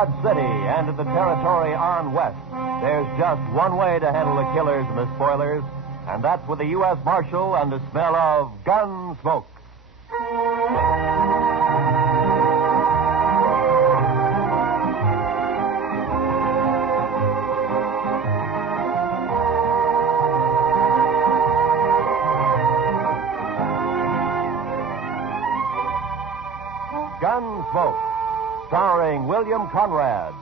Dodge City and to the territory on west, there's just one way to handle the killers and the spoilers, and that's with a U.S. Marshal and the smell of gun smoke. Gunsmoke, starring William Conrad,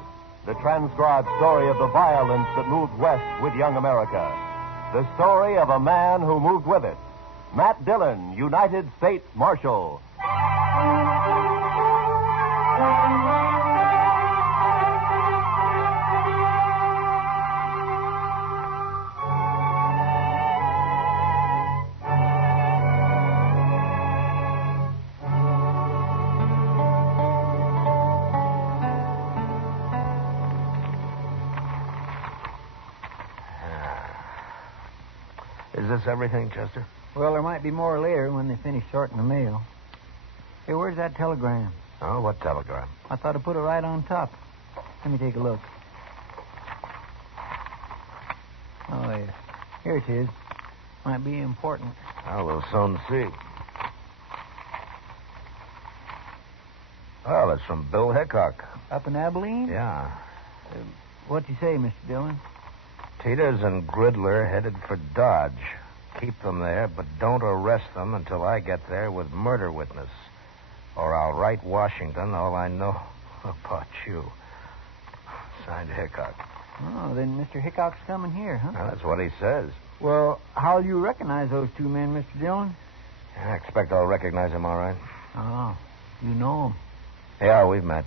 the transcribed story of the violence that moved west with young America. The story of a man who moved with it. Matt Dillon, United States Marshal. Is this everything, Chester? Well, there might be more later when they finish sorting the mail. Hey, where's that telegram? Oh, what telegram? I thought I put it right on top. Let me take a look. Oh, yes. Here it is. Might be important. Well, we'll soon see. Well, it's from Bill Hickok. Up in Abilene? Yeah. What'd you say, Mr. Dillon? Teeters and Gridler headed for Dodge. Keep them there, but don't arrest them until I get there with murder witness. Or I'll write Washington all I know about you. Signed Hickok. Oh, then Mr. Hickok's coming here, huh? Well, that's what he says. Well, how'll you recognize those two men, Mr. Dillon? I expect I'll recognize him all right. Oh, you know them. Yeah, we've met.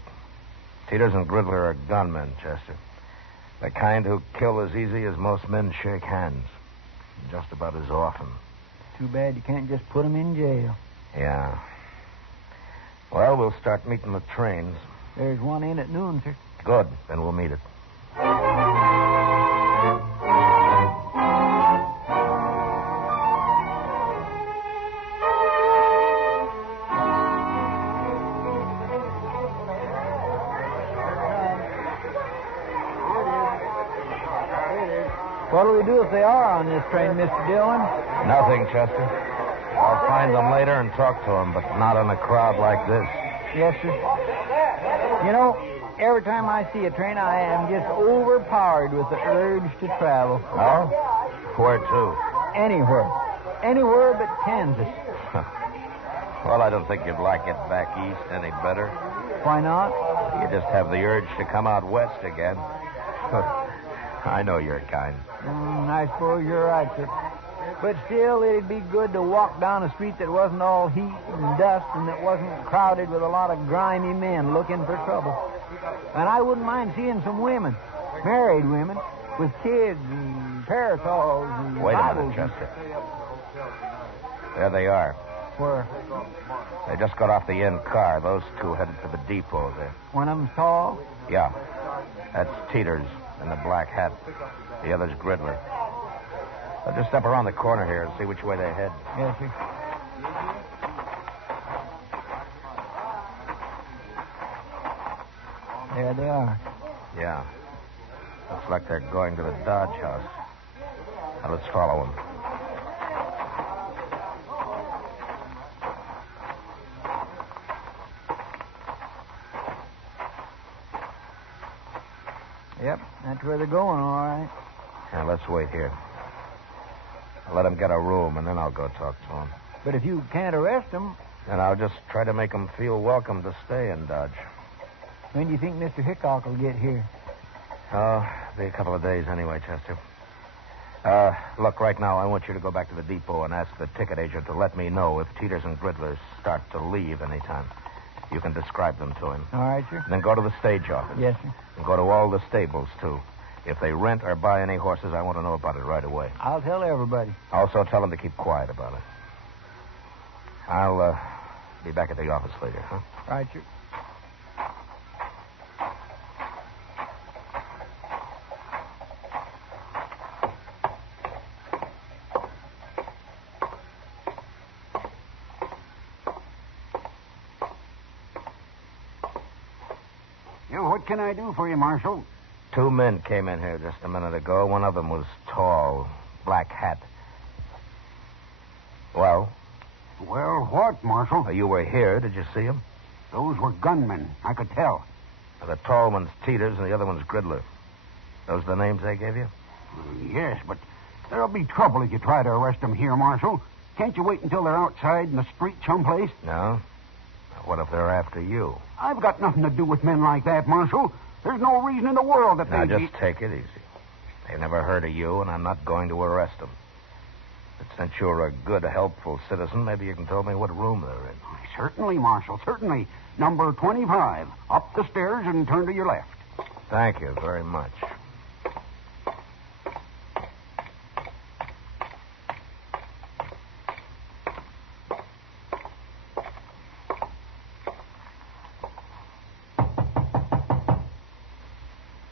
Teeters and Gridler are gunmen, Chester. The kind who kill as easy as most men shake hands. Just about as often. Too bad you can't just put them in jail. Yeah. Well, we'll start meeting the trains. There's one in at noon, sir. Good. Then we'll meet it. What'll we do if they are on this train, Mr. Dillon? Nothing, Chester. I'll find them later and talk to them, but not in a crowd like this. Yes, sir. You know, every time I see a train, I am just overpowered with the urge to travel. Oh? Where to? Anywhere. Anywhere but Kansas. Well, I don't think you'd like it back east any better. Why not? You just have the urge to come out west again. I know your kind. I suppose you're right, sir. But still, it'd be good to walk down a street that wasn't all heat and dust and that wasn't crowded with a lot of grimy men looking for trouble. And I wouldn't mind seeing some women, married women, with kids and parasols and Wait a Bibles minute, Chester. There they are. Where? They just got off the end car. Those two headed for the depot there. One of them's tall? Yeah. That's Teeters in the black hat. The other's Gridler. I'll just step around the corner here and see which way they head. Yes, sir. There they are. Yeah. Looks like they're going to the Dodge house. Now, let's follow them. Yep, that's where they're going, all right. Now, let's wait here. I'll let them get a room, and then I'll go talk to them. But if you can't arrest them... And I'll just try to make them feel welcome to stay in Dodge. When do you think Mr. Hickok will get here? Oh, be a couple of days anyway, Chester. Look, right now, I want you to go back to the depot and ask the ticket agent to let me know if Teeters and Gridler start to leave anytime. You can describe them to him. All right, sir. And then go to the stage office. Yes, sir. And go to all the stables, too. If they rent or buy any horses, I want to know about it right away. I'll tell everybody. Also, tell them to keep quiet about it. I'll be back at the office later, huh? Right, sir. You Well, what can I do for you, Marshal? 2 men came in here just a minute ago. One of them was tall, black hat. Well? Well, what, Marshal? You were here. Did you see him? Those were gunmen. I could tell. The tall one's Teeters and the other one's Gridler. Those the names they gave you? Yes, but there'll be trouble if you try to arrest them here, Marshal. Can't you wait until they're outside in the street someplace? No. What if they're after you? I've got nothing to do with men like that, Marshal. There's no reason in the world that Now, they'd just take it easy. They've never heard of you, and I'm not going to arrest them. But since you're a good, helpful citizen, maybe you can tell me what room they're in. Certainly, Marshal, certainly. Number 25. Up the stairs and turn to your left. Thank you very much.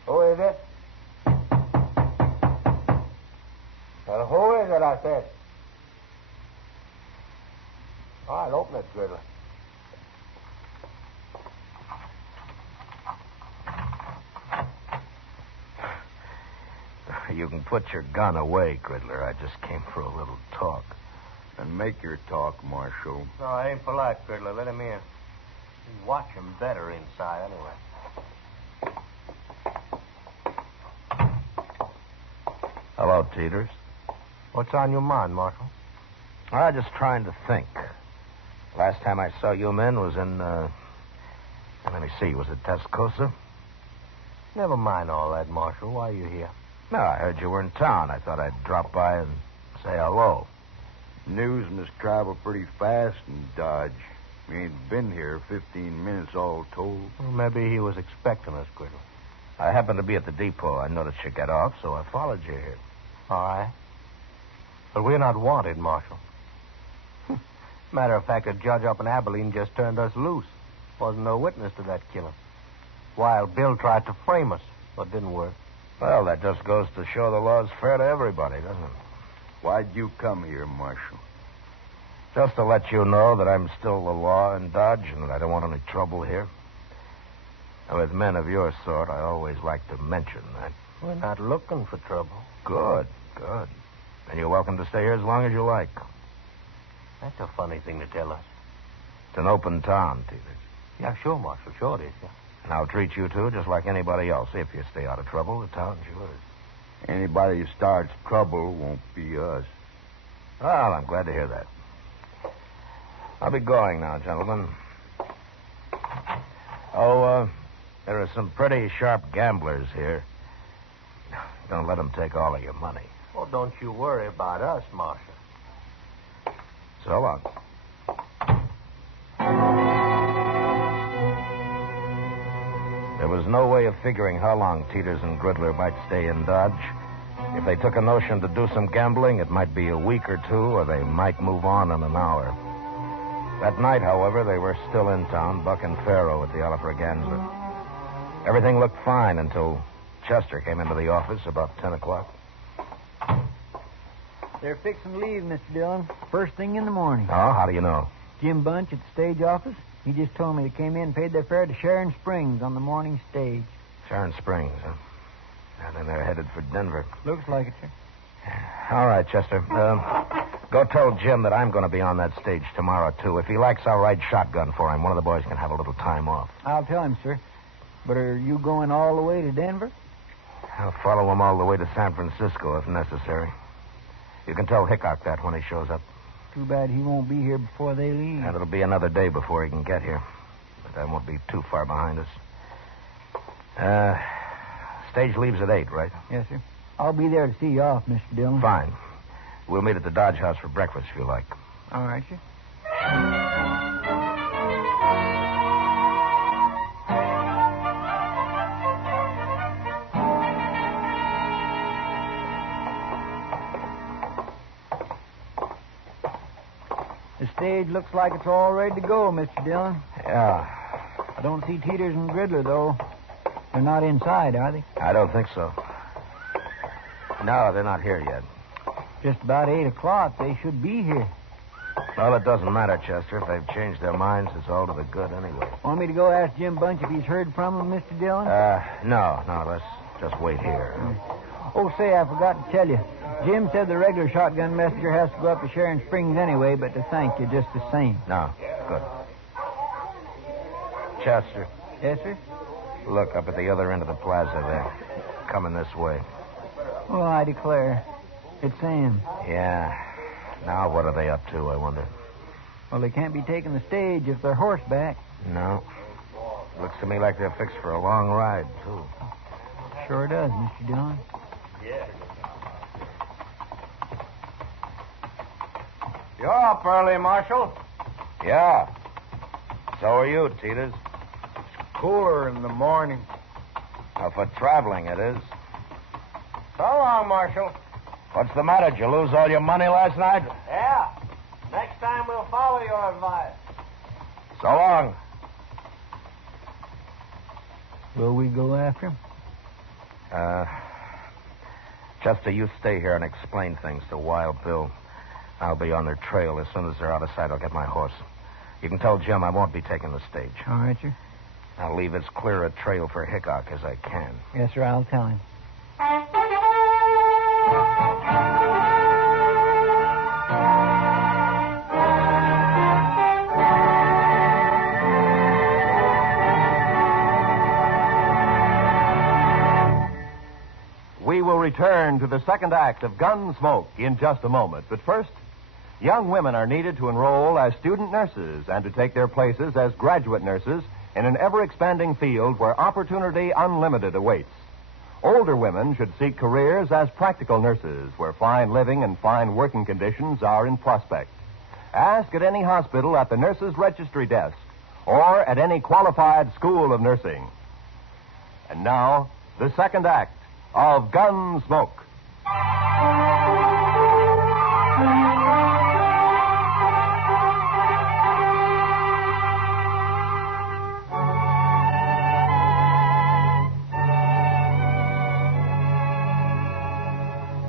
Who is it? Well, who is it, I said? All right, open it, Gridler. You can put your gun away, Gridler. I just came for a little talk. And make your talk, Marshal. No, I ain't polite, Gridler. Let him in. You watch him better inside, anyway. Hello, Teeters. What's on your mind, Marshal? I'm just trying to think. Last time I saw you men was in, let me see, was it Tascosa? Never mind all that, Marshal. Why are you here? No, I heard you were in town. I thought I'd drop by and say hello. News must travel pretty fast in Dodge. We ain't been here 15 minutes all told. Well, maybe he was expecting us, Gridler. I happened to be at the depot. I noticed you get off, so I followed you here. All right. But we're not wanted, Marshal. Matter of fact, a judge up in Abilene just turned us loose. Wasn't no witness to that killing. Wild Bill tried to frame us, but didn't work. Well, that just goes to show the law's fair to everybody, doesn't it? Why'd you come here, Marshal? Just to let you know that I'm still the law in Dodge and that I don't want any trouble here. And with men of your sort, I always like to mention that. We're not looking for trouble. Good. And you're welcome to stay here as long as you like. That's a funny thing to tell us. It's an open town, Teeters. Yeah, sure, Marshal. Sure it is, yeah. And I'll treat you two just like anybody else. If you stay out of trouble, the town's yours. Anybody who starts trouble won't be us. Well, I'm glad to hear that. I'll be going now, gentlemen. Oh, there are some pretty sharp gamblers here. Don't let them take all of your money. Oh, don't you worry about us, Marshal. So long. There was no way of figuring how long Teeters and Gridler might stay in Dodge. If they took a notion to do some gambling, it might be a week or two, or they might move on in an hour. That night, however, they were still in town, Buck and Faro at the Alfraganza. Everything looked fine until Chester came into the office about 10 o'clock. They're fixing to leave, Mr. Dillon. First thing in the morning. Oh, how do you know? Jim Bunch at the stage office. He just told me they came in and paid their fare to Sharon Springs on the morning stage. Sharon Springs, huh? And then they're headed for Denver. Looks like it, sir. All right, Chester. Go tell Jim that I'm going to be on that stage tomorrow, too. If he likes, I'll ride shotgun for him. One of the boys can have a little time off. I'll tell him, sir. But are you going all the way to Denver? I'll follow him all the way to San Francisco if necessary. You can tell Hickok that when he shows up. Too bad he won't be here before they leave. And it'll be another day before he can get here. But that won't be too far behind us. Stage leaves at 8, right? Yes, sir. I'll be there to see you off, Mr. Dillon. Fine. We'll meet at the Dodge House for breakfast if you like. All right, sir. The stage looks like it's all ready to go, Mr. Dillon. Yeah. I don't see Teeters and Gridler, though. They're not inside, are they? I don't think so. No, they're not here yet. Just about 8 o'clock. They should be here. Well, it doesn't matter, Chester. If they've changed their minds, it's all to the good anyway. Want me to go ask Jim Bunch if he's heard from him, Mr. Dillon? No. Let's just wait here. Oh, say, I forgot to tell you. Jim said the regular shotgun messenger has to go up to Sharon Springs anyway, but to thank you just the same. No, good. Chester, Yes, sir? look up at the other end of the plaza there. Coming this way. Oh, I declare. It's Sam. Yeah. Now what are they up to, I wonder? Well, they can't be taking the stage if they're horseback. No. Looks to me like they're fixed for a long ride, too. Sure does, Mr. Dillon. You're up early, Marshal. Yeah. So are you, Teeters. Cooler in the morning. Well, for traveling, it is. So long, Marshal. What's the matter? Did you lose all your money last night? Yeah. Next time we'll follow your advice. So long. Will we go after him? Chester, you stay here and explain things to Wild Bill. I'll be on their trail. As soon as they're out of sight, I'll get my horse. You can tell Jim I won't be taking the stage. All right, sir. I'll leave as clear a trail for Hickok as I can. Yes, sir, I'll tell him. We will return to the second act of Gunsmoke in just a moment. But first, young women are needed to enroll as student nurses and to take their places as graduate nurses in an ever-expanding field where opportunity unlimited awaits. Older women should seek careers as practical nurses where fine living and fine working conditions are in prospect. Ask at any hospital at the nurses' registry desk or at any qualified school of nursing. And now, the second act of Gunsmoke.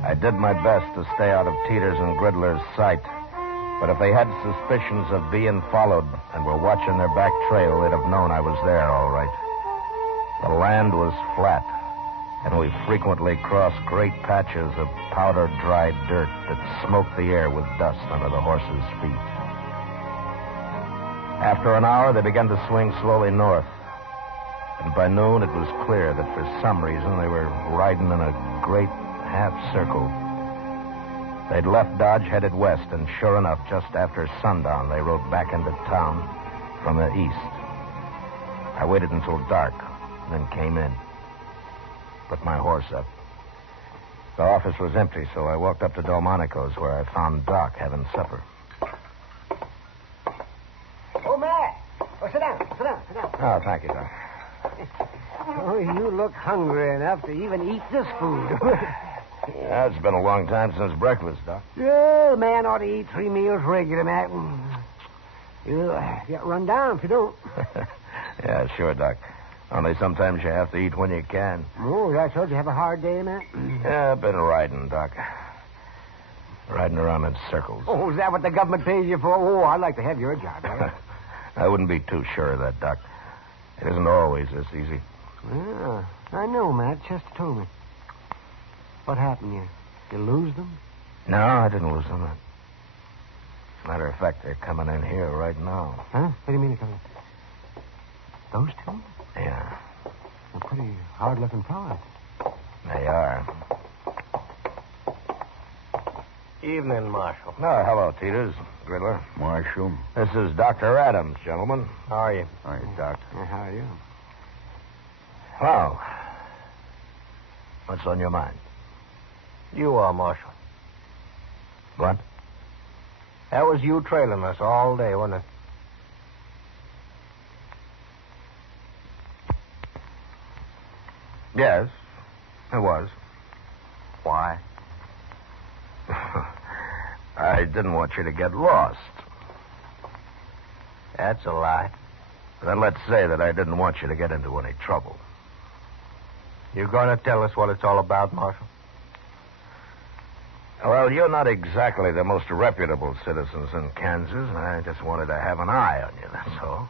I did my best to stay out of Teeters and Gridler's sight. But if they had suspicions of being followed and were watching their back trail, they'd have known I was there, all right. The land was flat, and we frequently crossed great patches of powder-dried dirt that smoked the air with dust under the horses' feet. After an hour, they began to swing slowly north. And by noon, it was clear that for some reason they were riding in a great half-circle. They'd left Dodge, headed west, and sure enough, just after sundown, they rode back into town from the east. I waited until dark, then came in. Put my horse up. The office was empty, so I walked up to Delmonico's, where I found Doc having supper. Oh, Matt. Oh, sit down. Oh, thank you, Doc. Oh, you look hungry enough to even eat this food. Yeah, it's been a long time since breakfast, Doc. Yeah, a man ought to eat 3 meals regular, Matt. You'll get run down if you don't. Yeah, sure, Doc. Only sometimes you have to eat when you can. Oh, that's what you have a hard day, Matt? Yeah, I've been riding, Doc. Riding around in circles. Oh, is that what the government pays you for? Oh, I'd like to have your job. Right? I wouldn't be too sure of that, Doc. It isn't always this easy. Yeah, I know, Matt. Chester told me. What happened? You lose them? No, I didn't lose them. Matter of fact, they're coming in here right now. Huh? What do you mean they're coming? Those two? Yeah, They're pretty hard-looking fellas. they are. Evening, Marshal. Oh, hello, Teeters. Gridler. Marshal. This is Dr. Adams, gentlemen. How are you? All right, Doc. How are you? Well, what's on your mind? You are, Marshal. What? That was you trailing us all day, wasn't it? Yes, it was. Why? I didn't want you to get lost. That's a lie. Then let's say that I didn't want you to get into any trouble. You going to tell us what it's all about, Marshal? Well, you're not exactly the most reputable citizens in Kansas. I just wanted to have an eye on you, that's all.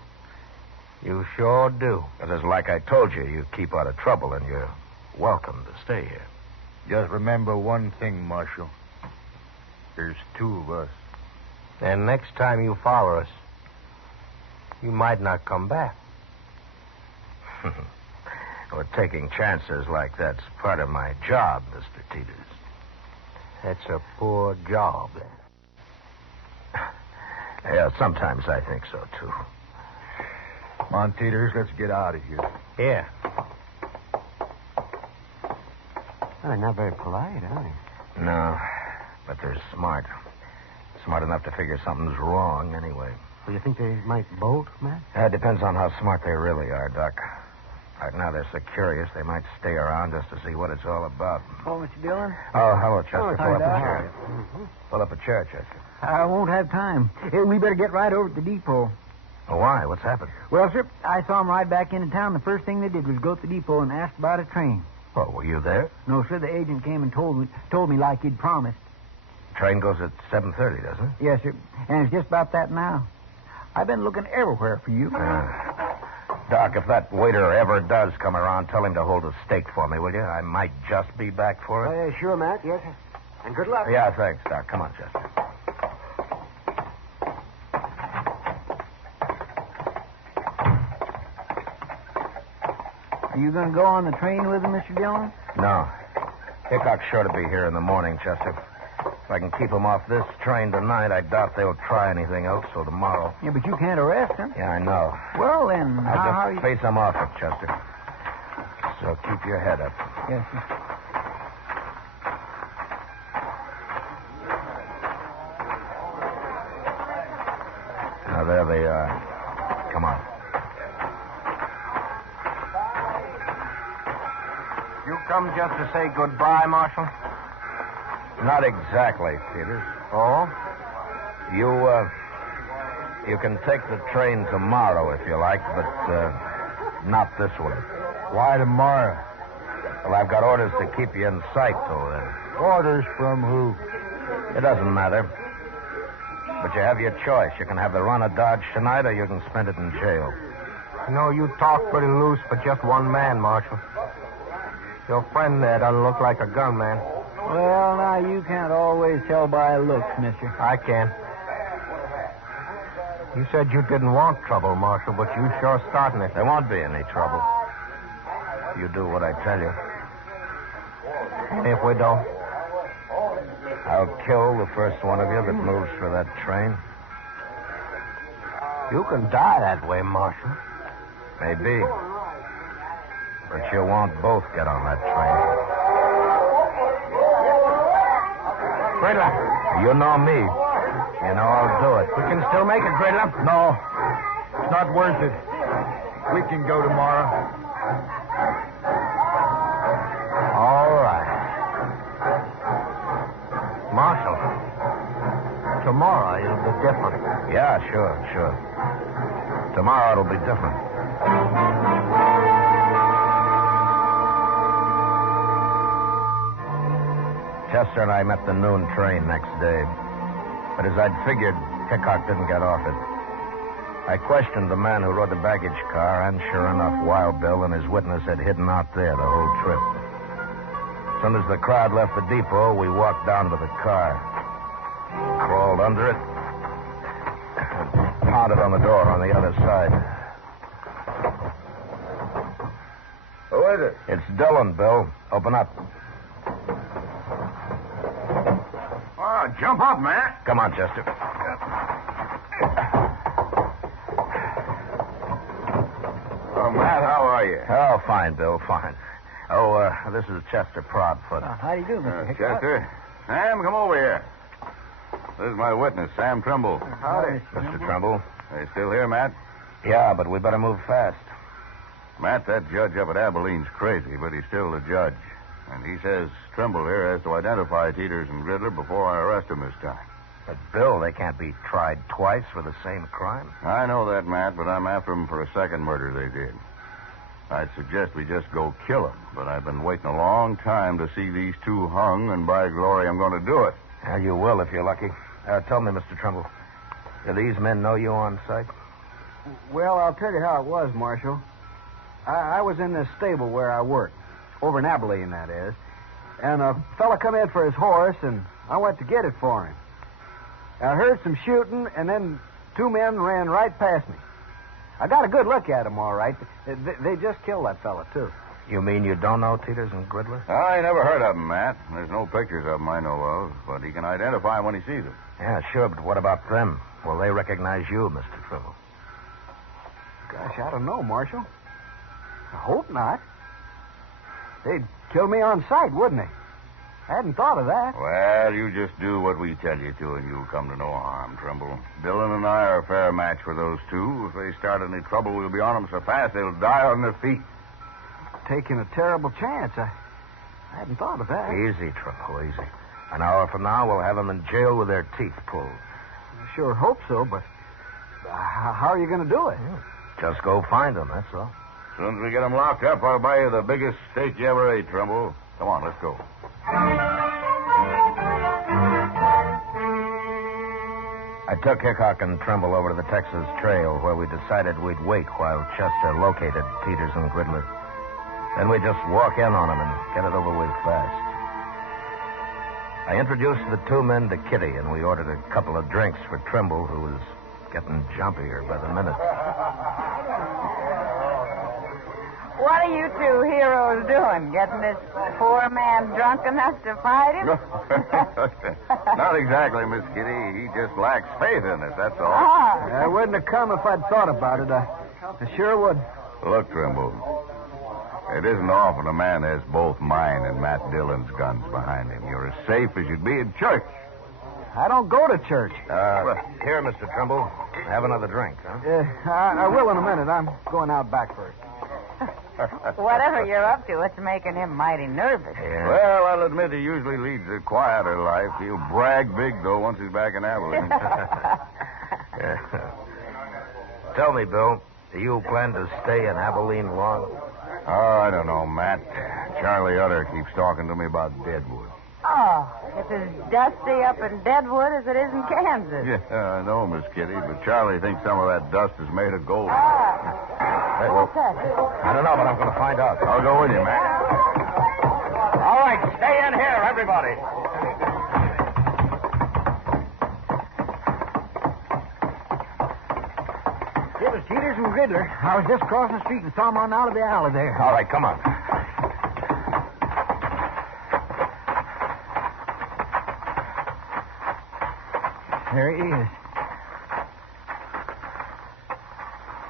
You sure do. Because like I told you, you keep out of trouble, and you're welcome to stay here. Just remember one thing, Marshal. There's two of us. And next time you follow us, you might not come back. Well, taking chances like that's part of my job, Mr. Teeters. That's a poor job, then. Yeah, sometimes I think so, too. Come on, Teeters, let's get out of here. Here. Well, they're not very polite, are they? No, but they're smart. Smart enough to figure something's wrong, anyway. Well, you think they might bolt, Matt? It depends on how smart they really are, Doc. Right now, they're so curious they might stay around just to see what it's all about. Oh, Mr. Dillon? Oh, hello, Chester. Oh, Pull up hi, a chair. Doc. Mm-hmm. Pull up a chair, Chester. I won't have time. We better get right over to the depot. Oh, why? What's happened? Well, sir, I saw them ride back into town. The first thing they did was go to the depot and ask about a train. Oh, were you there? No, sir, the agent came and told me like he'd promised. Train goes at 7:30, doesn't it? Yes, sir. And it's just about that now. I've been looking everywhere for you. Doc, if that waiter ever does come around, tell him to hold a steak for me, will you? I might just be back for it. Sure, Matt. Yes, sir. And good luck. Yeah, thanks, Doc. Come on, Chester. Are you going to go on the train with him, Mr. Dillon? No. Hickok's sure to be here in the morning, Chester. If I can keep him off this train tonight, I doubt they'll try anything else till tomorrow. Yeah, but you can't arrest him. Yeah, I know. Well, then, how I'll just face him off it, Chester. So keep your head up. Yes, sir. Now, there they are. Come on. You come just to say goodbye, Marshal? Not exactly, Peters. Oh? You can take the train tomorrow if you like, but not this one. Why tomorrow? Well, I've got orders to keep you in sight till then. Orders from who? It doesn't matter. But you have your choice. You can have the run of Dodge tonight, or you can spend it in jail. You know, you talk pretty loose for just one man, Marshal. Your friend there doesn't look like a gunman. Well, now, you can't always tell by looks, mister. I can. You said you didn't want trouble, Marshal, but you sure starting it. There won't be any trouble. You do what I tell you. And if we don't? I'll kill the first one of you that moves for that train. You can die that way, Marshal. Maybe. But you won't both get on that train. Riddler. You know me. You know I'll do it. We can still make it, Riddler. No. It's not worth it. We can go tomorrow. All right. Marshal, tomorrow it'll be different. Yeah, sure. Tomorrow it'll be different. Chester and I met the noon train next day. But as I'd figured, Hickok didn't get off it. I questioned the man who rode the baggage car, and sure enough, Wild Bill and his witness had hidden out there the whole trip. As soon as the crowd left the depot, we walked down to the car. Crawled under it, and pounded on the door on the other side. Who is it? It's Dillon, Bill. Open up. Oh, jump up, man. Come on, Chester. Oh, Matt, how are you? Oh, fine, Bill, fine. Oh, this is Chester Proudfoot. How do you do, Mr. Hickok? Chester. Sam, come over here. This is my witness, Sam Trimble. Howdy, Mr. Trumbull. They still here, Matt? Yeah, but we better move fast. Matt, that judge up at Abilene's crazy, but he's still the judge. And he says Trimble here has to identify Teeters and Gridler before I arrest him this time. But, Bill, they can't be tried twice for the same crime. I know that, Matt, but I'm after them for a second murder they did. I'd suggest we just go kill him, but I've been waiting a long time to see these two hung, and by glory, I'm going to do it. Yeah, you will if you're lucky. Tell me, Mr. Trumbull, do these men know you on sight? Well, I'll tell you how it was, Marshal. I was in this stable where I work, over in Abilene, that is, and a fella come in for his horse, and I went to get it for him. I heard some shooting, and then two men ran right past me. I got a good look at them, all right. They just killed that fella, too. You mean you don't know Teeters and Gridler? I never heard of them, Matt. There's no pictures of them I know of, but he can identify them when he sees them. Yeah, sure, but what about them? Will they recognize you, Mr. Trumbull? Gosh, I don't know, Marshal. I hope not. They'd kill me on sight, wouldn't they? I hadn't thought of that. Well, you just do what we tell you to, and you'll come to no harm, Trumbull. Dillon and I are a fair match for those two. If they start any trouble, we'll be on them so fast they'll die on their feet. Taking a terrible chance. I hadn't thought of that. Easy, Trumbull, easy. An hour from now, we'll have them in jail with their teeth pulled. I sure hope so, but how are you going to do it? Just go find them, that's all. As soon as we get them locked up, I'll buy you the biggest steak you ever ate, Trumbull. Come on, let's go. I took Hickok and Trumbull over to the Texas Trail, where we decided we'd wait while Chester located Teeters and Gridler. Then we'd just walk in on them and get it over with fast. I introduced the two men to Kitty, and we ordered a couple of drinks for Trimble, who was getting jumpier by the minute. What are you two heroes doing? Getting this poor man drunk enough to fight him? Not exactly, Miss Kitty. He just lacks faith in us, that's all. I wouldn't have come if I'd thought about it. I sure would. Look, Trimble, it isn't often a man has both mine and Matt Dillon's guns behind him. You're as safe as you'd be in church. I don't go to church. Here, Mr. Trimble. Have another drink, huh? I will in a minute. I'm going out back first. Whatever you're up to, it's making him mighty nervous. Yeah. Well, I'll admit he usually leads a quieter life. He'll brag big, though, once he's back in Abilene. Tell me, Bill, do you plan to stay in Abilene long? Oh, I don't know, Matt. Charlie Utter keeps talking to me about Deadwood. Oh, it's as dusty up in Deadwood as it is in Kansas. Yeah, I know, Miss Kitty, but Charlie thinks some of that dust is made of gold. What's that? I don't know, but I'm going to find out. I'll go with you, Matt. All right, stay in here, everybody. It was Teeters and Gridler. I was just crossing the street and saw him run out of the alley there. All right, come on. There he is.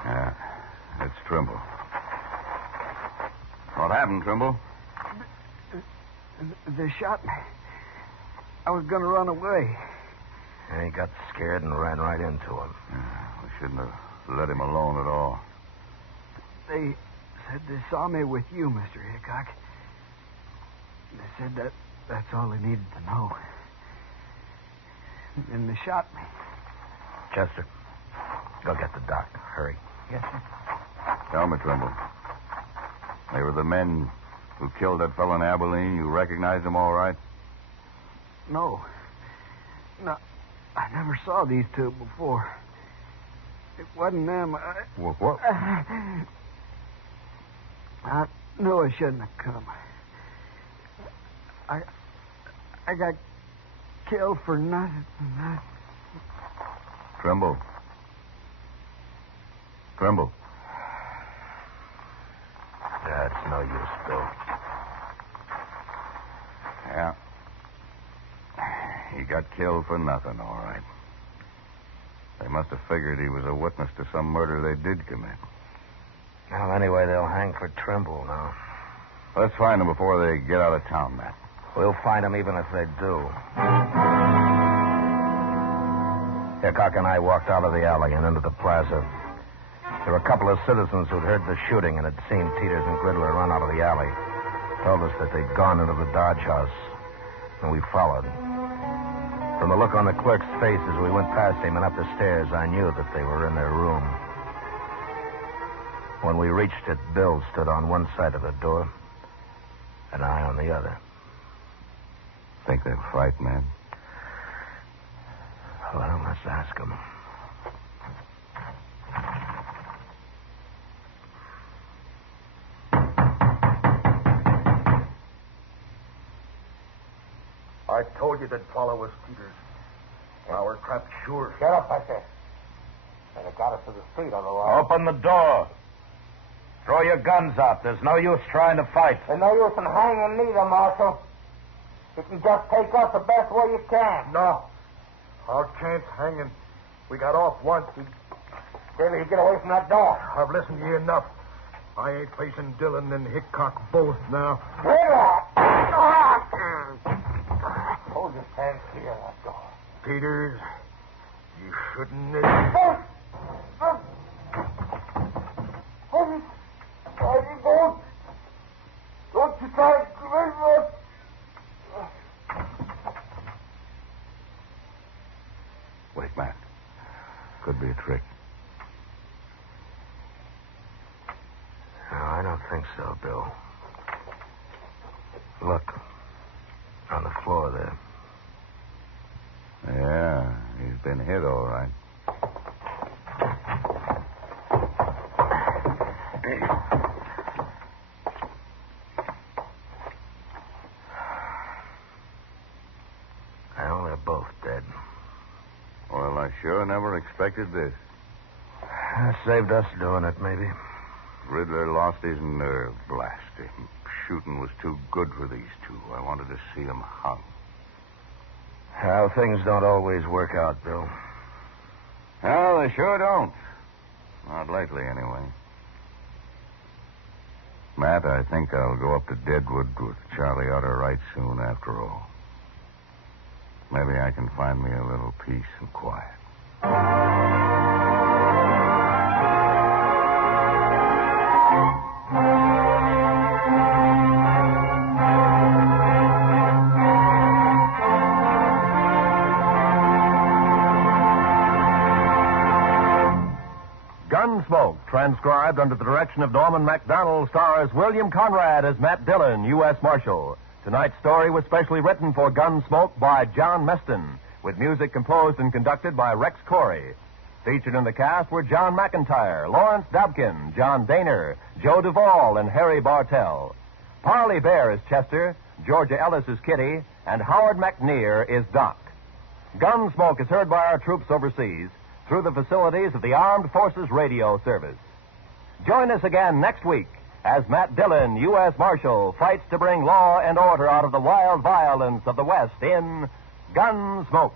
Yeah, it's Trimble. What happened, Trimble? They shot me. I was going to run away. And he got scared and ran right into him. Yeah, we shouldn't have let him alone at all. They said they saw me with you, Mr. Hickok. They said that's all they needed to know. And they shot me. Chester, go get the doc. Hurry. Yes, sir. Tell me, Trimble. They were the men who killed that fellow in Abilene. You recognized them all right? No. No. I never saw these two before. It wasn't them. What? I knew I shouldn't have come. I got killed for nothing. Trimble. Trimble. That's no use, Bill. Yeah. He got killed for nothing, all right. They must have figured he was a witness to some murder they did commit. Well, anyway, they'll hang for Trimble now. Let's find them before they get out of town, Matt. We'll find them even if they do. Hickok and I walked out of the alley and into the plaza. There were a couple of citizens who'd heard the shooting and had seen Teeters and Gridler run out of the alley. Told us that they'd gone into the Dodge house, and we followed. From the look on the clerk's face as we went past him and up the stairs, I knew that they were in their room. When we reached it, Bill stood on one side of the door, and I on the other. Think they'll fight, man? Well, let's ask him. I told you they'd follow us, Peters. Now we're trapped sure. Shut up, I said. And it got us to the street on the line. Open the door. Throw your guns out. There's no use trying to fight. There's no use in hanging neither, Marshal. You can just take us the best way you can. No. Our chance hanging. We got off once. Till you get away from that door. I've listened to you enough. I ain't facing Dillon and Hickok both now. Hold your hands clear of that door. Peters, you shouldn't... Don't you try to come Wait, Matt. Could be a trick. No, I don't think so, Bill. Look. On the floor there. Yeah, he's been hit all right. Well, they're both dead. Well, I sure never expected this. Saved us doing it, maybe. Riddler lost his nerve, blast him. Shooting was too good for these two. I wanted to see him hung. How things don't always work out, Bill. Well, they sure don't. Not lately, anyway. Matt, I think I'll go up to Deadwood with Charlie Utter right soon after all. Maybe I can find me a little peace and quiet. Gunsmoke, transcribed under the direction of Norman MacDonald, stars William Conrad as Matt Dillon, U.S. Marshal. Tonight's story was specially written for Gunsmoke by John Meston, with music composed and conducted by Rex Corey. Featured in the cast were John McIntyre, Lawrence Dobkin, John Daner, Joe Duvall, and Harry Bartell. Parley Bear is Chester, Georgia Ellis is Kitty, and Howard McNear is Doc. Gunsmoke is heard by our troops overseas through the facilities of the Armed Forces Radio Service. Join us again next week as Matt Dillon, U.S. Marshal, fights to bring law and order out of the wild violence of the West in Gunsmoke.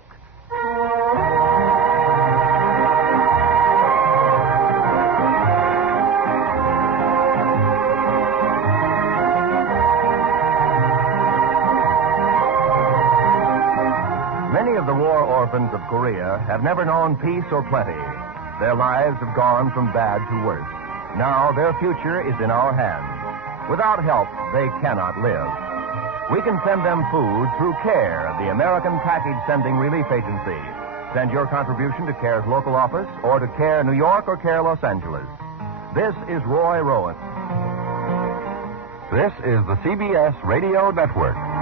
Many of the war orphans of Korea have never known peace or plenty. Their lives have gone from bad to worse. Now their future is in our hands. Without help, they cannot live. We can send them food through CARE, the American Package Sending Relief Agency. Send your contribution to CARE's local office or to CARE New York or CARE Los Angeles. This is Roy Rowan. This is the CBS Radio Network.